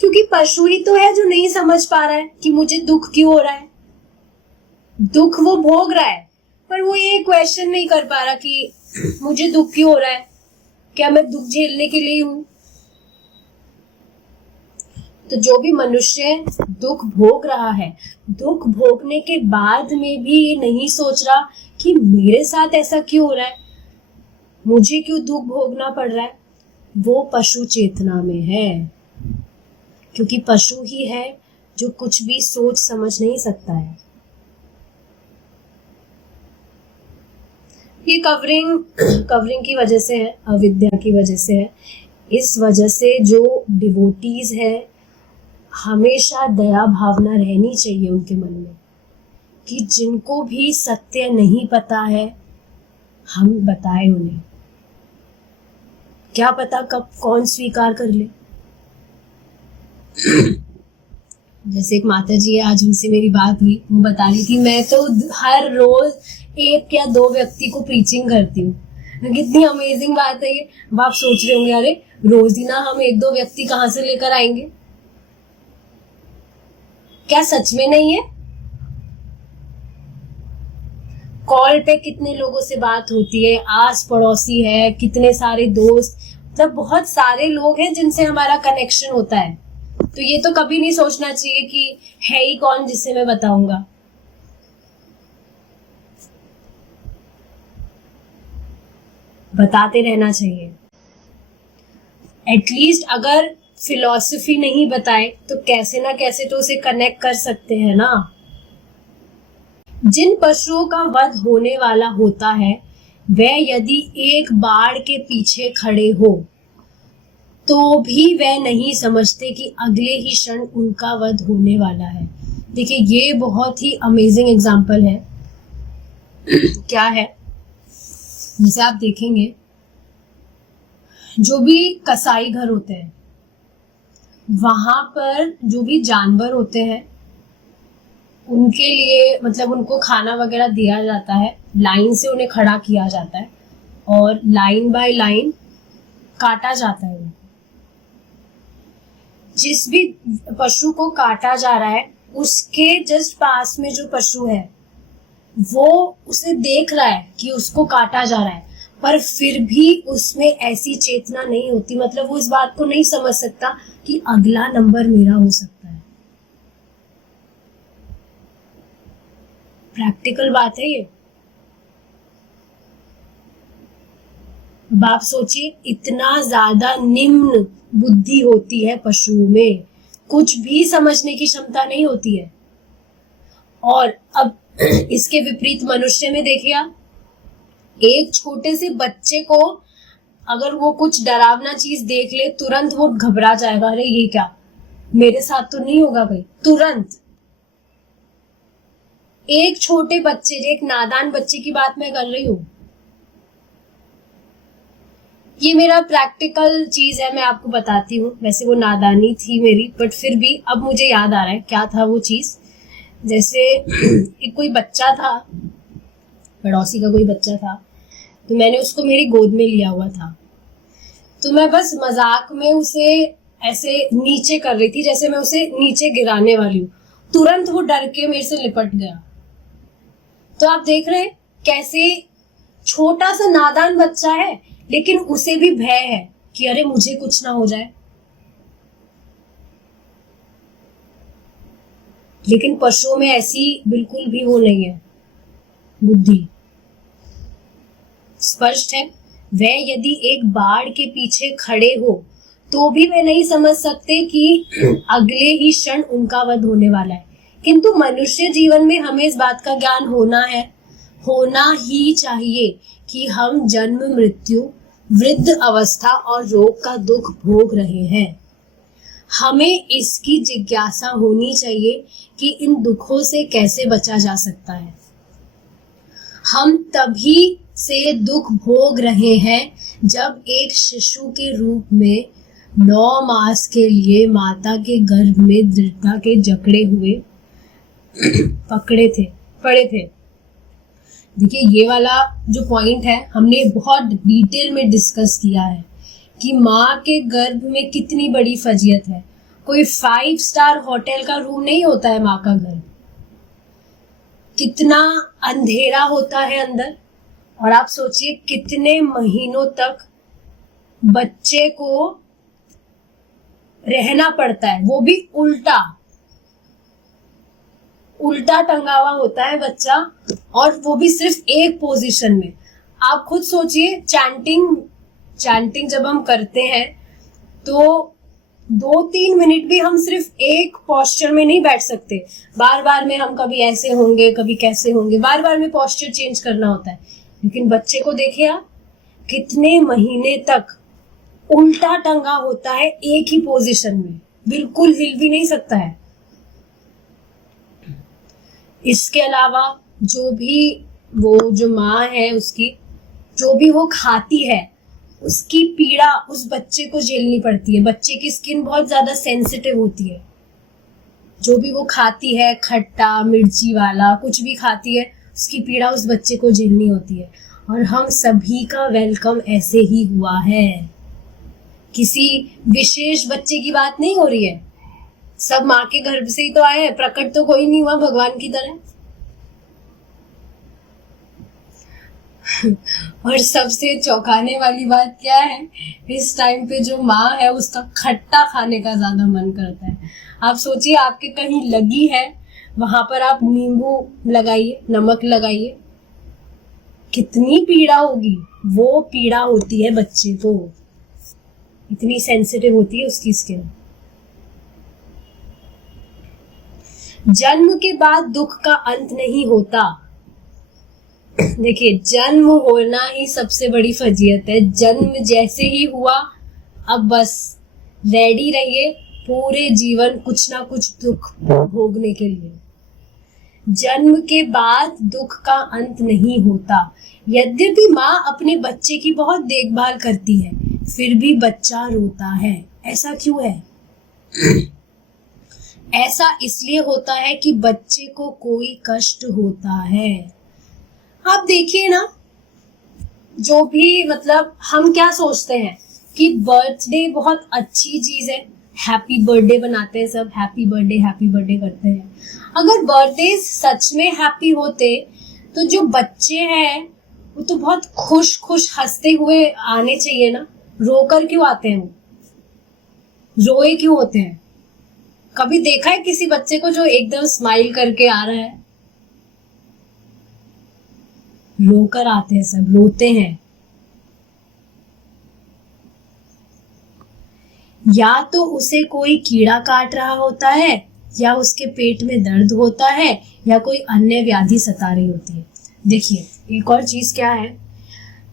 क्योंकि पशु ही तो है जो नहीं समझ पा रहा है कि मुझे दुख क्यों हो रहा है। दुख वो भोग रहा है, पर वो ये क्वेश्चन नहीं कर पा रहा कि मुझे दुख क्यों हो रहा है, क्या मैं दुख झेलने के लिए हूं। तो जो भी मनुष्य दुख भोग रहा है, दुख भोगने के बाद में भी ये नहीं सोच रहा कि मेरे साथ ऐसा क्यों हो रहा है, मुझे क्यों दुख भोगना पड़ रहा है, वो पशु चेतना में है। क्योंकि पशु ही है जो कुछ भी सोच समझ नहीं सकता है। ये कवरिंग की वजह से है, अविद्या की वजह से है। इस वजह से जो डिवोटीज है, हमेशा दया भावना रहनी चाहिए उनके मन में कि जिनको भी सत्य नहीं पता है हम बताएं उन्हें। क्या पता कब कौन स्वीकार कर ले। जैसे एक माता जी है, आज उनसे मेरी बात हुई, वो बता रही थी मैं तो हर रोज 1 या 2 व्यक्ति को प्रीचिंग करती हूँ, कितनी अमेजिंग बात है ये। अब आप सोच रहे होंगे अरे रोज ही ना हम 1-2 व्यक्ति कहाँ से लेकर आएंगे, क्या सच में नहीं है? कॉल पे कितने लोगों से बात होती है, आस पड़ोसी है, कितने सारे दोस्त, मतलब बहुत सारे लोग हैं जिनसे हमारा कनेक्शन होता है। तो ये तो कभी नहीं सोचना चाहिए कि है ही कौन जिसे मैं बताऊंगा। बताते रहना चाहिए। एटलीस्ट अगर फिलॉसफी नहीं बताए तो कैसे ना कैसे तो उसे कनेक्ट कर सकते हैं ना। जिन पशुओं का वध होने वाला होता है वह यदि एक बाढ़ के पीछे खड़े हो तो भी वह नहीं समझते कि अगले ही क्षण उनका वध होने वाला है। देखिए ये बहुत ही अमेजिंग एग्जाम्पल है। क्या है, जैसे आप देखेंगे जो भी कसाई घर होते हैं वहां पर जो भी जानवर होते हैं उनके लिए मतलब उनको खाना वगैरह दिया जाता है, लाइन से उन्हें खड़ा किया जाता है और लाइन बाय लाइन काटा जाता है। जिस भी पशु को काटा जा रहा है उसके जस्ट पास में जो पशु है वो उसे देख रहा है कि उसको काटा जा रहा है, पर फिर भी उसमें ऐसी चेतना नहीं होती, मतलब वो इस बात को नहीं समझ सकता कि अगला नंबर मेरा हो सकता है। प्रैक्टिकल बात है ये। अब आप सोचिए इतना ज्यादा निम्न बुद्धि होती है पशुओं में, कुछ भी समझने की क्षमता नहीं होती है। और अब इसके विपरीत मनुष्य में देखिए आप, एक छोटे से बच्चे को अगर वो कुछ डरावना चीज देख ले तुरंत वो घबरा जाएगा, अरे ये क्या, मेरे साथ तो नहीं होगा भाई, तुरंत। एक छोटे बच्चे, एक नादान बच्चे की बात मैं कर रही हूं। ये मेरा प्रैक्टिकल चीज है, मैं आपको बताती हूँ। वैसे वो नादानी थी मेरी, बट फिर भी अब मुझे याद आ रहा है क्या था वो चीज। जैसे एक कोई बच्चा था, पड़ोसी का कोई बच्चा था, तो मैंने उसको मेरी गोद में लिया हुआ था। तो मैं बस मजाक में उसे ऐसे नीचे कर रही थी, जैसे मैं उसे नीचे गिराने वाली हूँ, तुरंत वो डर के मेरे से लिपट गया। तो आप देख रहे हैं कैसे छोटा सा नादान बच्चा है लेकिन उसे भी भय है कि अरे मुझे कुछ ना हो जाए। लेकिन पशुओं में ऐसी बिल्कुल भी वो नहीं है बुद्धि। स्पष्ट है, वह यदि एक बाढ़ के पीछे खड़े हो तो भी वे नहीं समझ सकते कि अगले ही क्षण उनका वध होने वाला है। किंतु मनुष्य जीवन में हमें इस बात का ज्ञान होना ही चाहिए कि हम जन्म, मृत्यु, वृद्ध अवस्था और रोग का दुख भोग रहे हैं। हमें इसकी जिज्ञासा होनी चाहिए कि इन दुखों से कैसे बचा जा सकता है। हम तभी से दुख भोग रहे हैं जब एक शिशु के रूप में 9 मास के लिए माता के गर्भ में दृढ़ता के जकड़े हुए पड़े थे। देखिए ये वाला जो पॉइंट है हमने बहुत डिटेल में डिस्कस किया है कि माँ के गर्भ में कितनी बड़ी फजीयत है। कोई 5 स्टार होटल का रूम नहीं होता है माँ का गर्भ। कितना अंधेरा होता है अंदर, और आप सोचिए कितने महीनों तक बच्चे को रहना पड़ता है, वो भी उल्टा टंगा हुआ होता है बच्चा, और वो भी सिर्फ एक पोजीशन में। आप खुद सोचिए, चैंटिंग जब हम करते हैं तो 2-3 मिनट भी हम सिर्फ एक पोस्चर में नहीं बैठ सकते। बार बार में हम कभी ऐसे होंगे, कभी कैसे होंगे, बार बार में पोस्चर चेंज करना होता है। लेकिन बच्चे को देखिए आप, कितने महीने तक उल्टा टंगा होता है एक ही पोजीशन में, बिल्कुल हिल भी नहीं सकता है। इसके अलावा जो माँ है उसकी जो भी वो खाती है उसकी पीड़ा उस बच्चे को झेलनी पड़ती है। बच्चे की स्किन बहुत ज्यादा सेंसिटिव होती है। जो भी वो खाती है, खट्टा मिर्ची वाला कुछ भी खाती है, उसकी पीड़ा उस बच्चे को झेलनी होती है। और हम सभी का वेलकम ऐसे ही हुआ है। किसी विशेष बच्चे की बात नहीं हो रही है, सब माँ के गर्भ से ही तो आए हैं, प्रकट तो कोई नहीं हुआ भगवान की तरह। और सबसे चौंकाने वाली बात क्या है, इस टाइम पे जो माँ है उसका खट्टा खाने का ज्यादा मन करता है। आप सोचिए, आपके कहीं लगी है, वहां पर आप नींबू लगाइए, नमक लगाइए, कितनी पीड़ा होगी। वो पीड़ा होती है बच्चे को, इतनी सेंसिटिव होती है उसकी स्किन। जन्म के बाद दुख का अंत नहीं होता। देखिए, जन्म होना ही सबसे बड़ी फजीयत है। जन्म जैसे ही हुआ, अब बस रेडी रहिए पूरे जीवन कुछ ना कुछ दुख भोगने के लिए। जन्म के बाद दुख का अंत नहीं होता। यद्यपि माँ अपने बच्चे की बहुत देखभाल करती है, फिर भी बच्चा रोता है। ऐसा क्यों है? ऐसा इसलिए होता है कि बच्चे को कोई कष्ट होता है। आप देखिए ना, जो भी मतलब हम क्या सोचते हैं कि बर्थडे बहुत अच्छी चीज है, हैप्पी बर्थडे बनाते हैं, सब हैप्पी बर्थडे करते हैं। अगर बर्थडे सच में हैप्पी होते तो जो बच्चे हैं वो तो बहुत खुश खुश हंसते हुए आने चाहिए ना। रोकर क्यों आते हैं? वो रोए क्यों होते हैं? कभी देखा है किसी बच्चे को जो एकदम स्माइल करके आ रहा है? रोकर आते हैं, सब रोते हैं। या तो उसे कोई कीड़ा काट रहा होता है, या उसके पेट में दर्द होता है, या कोई अन्य व्याधि सता रही होती है। देखिए, एक और चीज क्या है,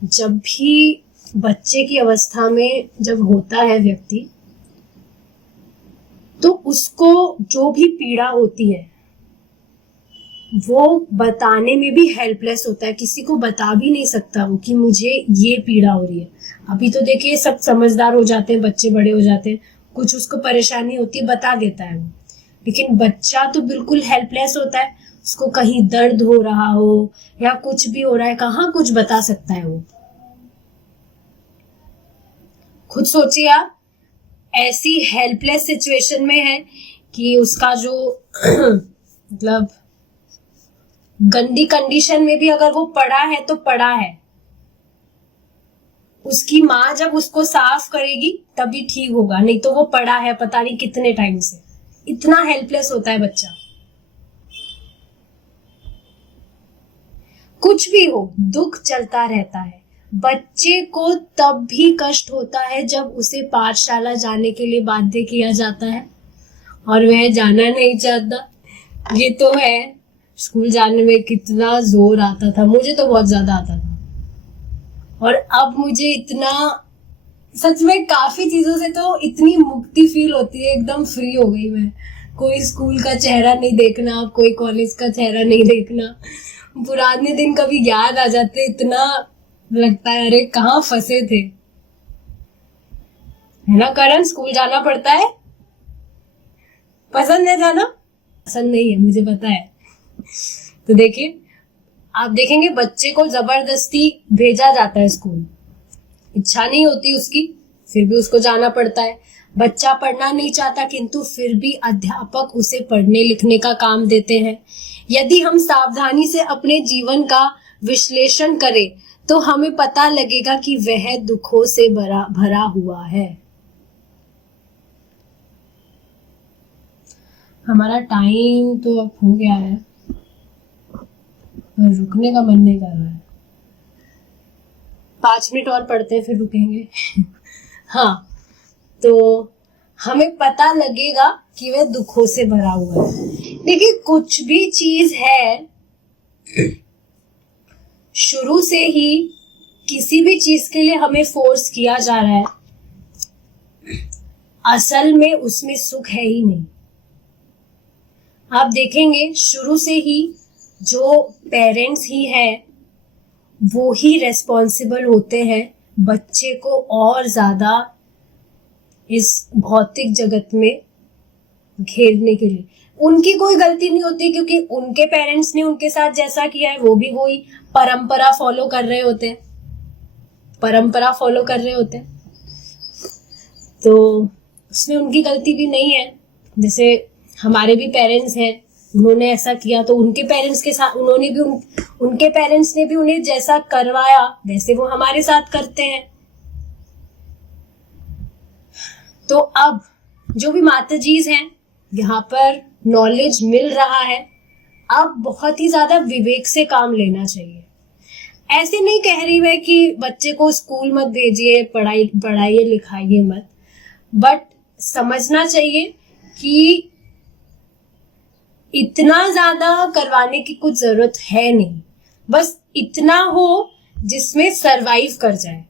जब भी बच्चे की अवस्था में जब होता है व्यक्ति, तो उसको जो भी पीड़ा होती है वो बताने में भी हेल्पलेस होता है। किसी को बता भी नहीं सकता वो कि मुझे ये पीड़ा हो रही है। अभी तो देखिए सब समझदार हो जाते हैं, बच्चे बड़े हो जाते हैं, कुछ उसको परेशानी होती है बता देता है वो। लेकिन बच्चा तो बिल्कुल हेल्पलेस होता है। उसको कहीं दर्द हो रहा हो या कुछ भी हो रहा है, कहाँ कुछ बता सकता है वो। खुद सोचिए, आप ऐसी हेल्पलेस सिचुएशन में है कि उसका जो मतलब गंदी कंडीशन में भी अगर वो पड़ा है तो पड़ा है। उसकी माँ जब उसको साफ करेगी तभी ठीक होगा, नहीं तो वो पड़ा है पता नहीं कितने टाइम से। इतना हेल्पलेस होता है बच्चा। कुछ भी हो, दुख चलता रहता है। बच्चे को तब भी कष्ट होता है जब उसे पाठशाला जाने के लिए बाध्य किया जाता है और वह जाना नहीं चाहता। ये तो है, स्कूल जाने में कितना जोर आता था, मुझे तो बहुत ज्यादा आता था। और अब मुझे इतना, सच में काफी चीजों से तो इतनी मुक्ति फील होती है, एकदम फ्री हो गई मैं। कोई स्कूल का चेहरा नहीं देखना, अब कोई कॉलेज का चेहरा नहीं देखना। पुराने दिन कभी याद आ जाते, इतना लगता है अरे कहाँ फंसे थे, है ना करण? स्कूल जाना पड़ता है, पसंद है जाना? पसंद नहीं है, मुझे पता है। तो देखिए, आप देखेंगे बच्चे को जबरदस्ती भेजा जाता है स्कूल, इच्छा नहीं होती उसकी, फिर भी उसको जाना पड़ता है। बच्चा पढ़ना नहीं चाहता, किंतु फिर भी अध्यापक उसे पढ़ने लिखने का काम देते हैं। यदि हम सावधानी से अपने जीवन का विश्लेषण करें तो हमें पता लगेगा कि वह दुखों से भरा हुआ है। हमारा टाइम तो अब हो गया है, पर रुकने का मन नहीं कर रहा है। 5 मिनट और पढ़ते हैं फिर रुकेंगे। हाँ, तो हमें पता लगेगा कि वह दुखों से भरा हुआ है। देखिए, कुछ भी चीज है, शुरू से ही किसी भी चीज के लिए हमें फोर्स किया जा रहा है, असल में उसमें सुख है ही नहीं। आप देखेंगे शुरू से ही जो पेरेंट्स ही है वो ही रेस्पॉन्सिबल होते हैं बच्चे को और ज्यादा इस भौतिक जगत में घेरने के लिए। उनकी कोई गलती नहीं होती, क्योंकि उनके पेरेंट्स ने उनके साथ जैसा किया है वो भी वही परंपरा फॉलो कर रहे होते हैं, तो उसमें उनकी गलती भी नहीं है। जैसे हमारे भी पेरेंट्स हैं, उन्होंने ऐसा किया तो उनके पेरेंट्स के साथ उनके पेरेंट्स ने भी उन्हें जैसा करवाया वैसे वो हमारे साथ करते हैं। तो अब जो भी माताजीज हैं, यहाँ पर नॉलेज मिल रहा है, अब बहुत ही ज्यादा विवेक से काम लेना चाहिए। ऐसे नहीं कह रही मैं कि बच्चे को स्कूल मत भेजिए, पढ़ाइए लिखाइए मत, बट समझना चाहिए कि इतना ज्यादा करवाने की कुछ जरूरत है नहीं, बस इतना हो जिसमें सरवाइव कर जाए।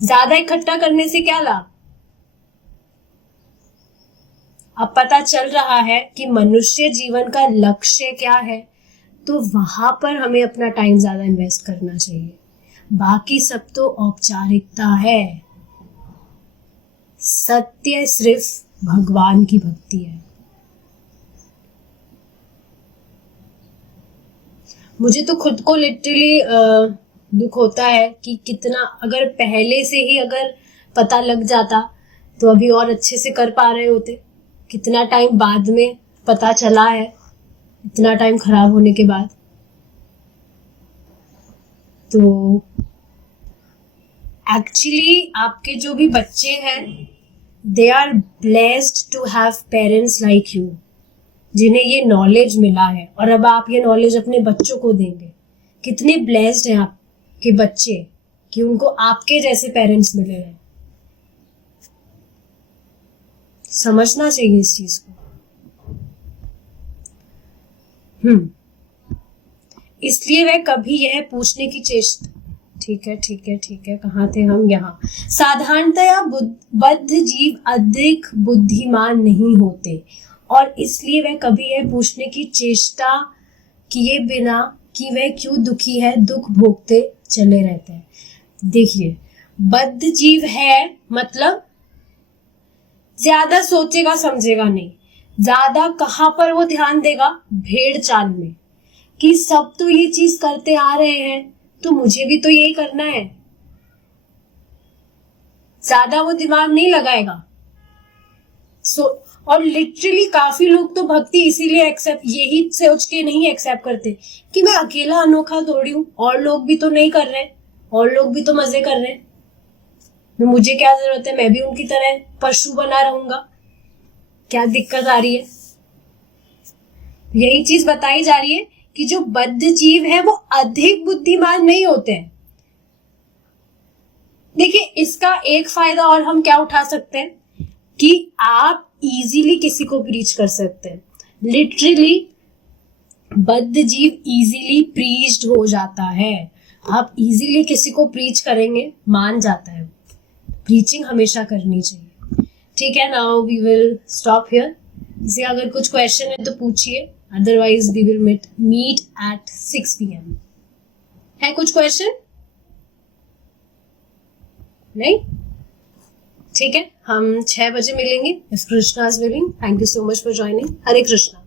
ज्यादा इकट्ठा करने से क्या लाभ? अब पता चल रहा है कि मनुष्य जीवन का लक्ष्य क्या है, तो वहां पर हमें अपना टाइम ज्यादा इन्वेस्ट करना चाहिए। बाकी सब तो औपचारिकता है। सत्य सिर्फ भगवान की भक्ति है। मुझे तो खुद को लिटरली दुख होता है कि कितना, अगर पहले से ही अगर पता लग जाता तो अभी और अच्छे से कर पा रहे होते। कितना टाइम बाद में पता चला है, इतना टाइम खराब होने के बाद। तो एक्चुअली आपके जो भी बच्चे हैं, they are blessed to have parents like you, जिन्हें ये नॉलेज मिला है, और अब आप ये नॉलेज अपने बच्चों को देंगे। कितने ब्लेस्ड हैं आपके बच्चे कि उनको आपके जैसे पेरेंट्स मिले हैं। समझना चाहिए इस चीज को। इसलिए वह कभी यह पूछने की चेष्टा, ठीक है, कहाँ थे हम? यहाँ, साधारणतया बद्ध जीव अधिक बुद्धिमान नहीं होते, और इसलिए वह कभी यह पूछने की चेष्टा किए बिना कि वह क्यों दुखी है, दुख भोगते चले रहते हैं। देखिए, बद्ध जीव है मतलब ज्यादा सोचेगा समझेगा नहीं, ज्यादा कहाँ पर वो ध्यान देगा? भेड़ चाल में, कि सब तो ये चीज करते आ रहे हैं तो मुझे भी तो यही करना है। ज्यादा वो दिमाग नहीं लगाएगा। और लिटरली काफी लोग तो भक्ति इसीलिए यही सोच के नहीं एक्सेप्ट करते कि मैं अकेला अनोखा थोड़ी हूं, और लोग भी तो नहीं कर रहे, और लोग भी तो मजे कर रहे हैं, मुझे क्या जरूरत है, मैं भी उनकी तरह पशु बना रहूंगा, क्या दिक्कत आ रही है? यही चीज बताई जा रही है कि जो बद्ध जीव है वो अधिक बुद्धिमान नहीं होते हैं। देखिए, इसका एक फायदा और हम क्या उठा सकते हैं कि आप इजीली किसी को प्रीच कर सकते हैं। लिटरली बद्ध जीव इजीली प्रीच्ड हो जाता है। आप इजीली किसी को प्रीच करेंगे, मान जाता है। प्रीचिंग हमेशा करनी चाहिए। ठीक है, now we will stop here. इसे अगर कुछ क्वेश्चन है तो पूछिए, otherwise we will meet at 6 PM। है कुछ क्वेश्चन? नहीं? ठीक है, हम 6 बजे मिलेंगे if Krishna is willing. Thank you so much for joining. Hare Krishna.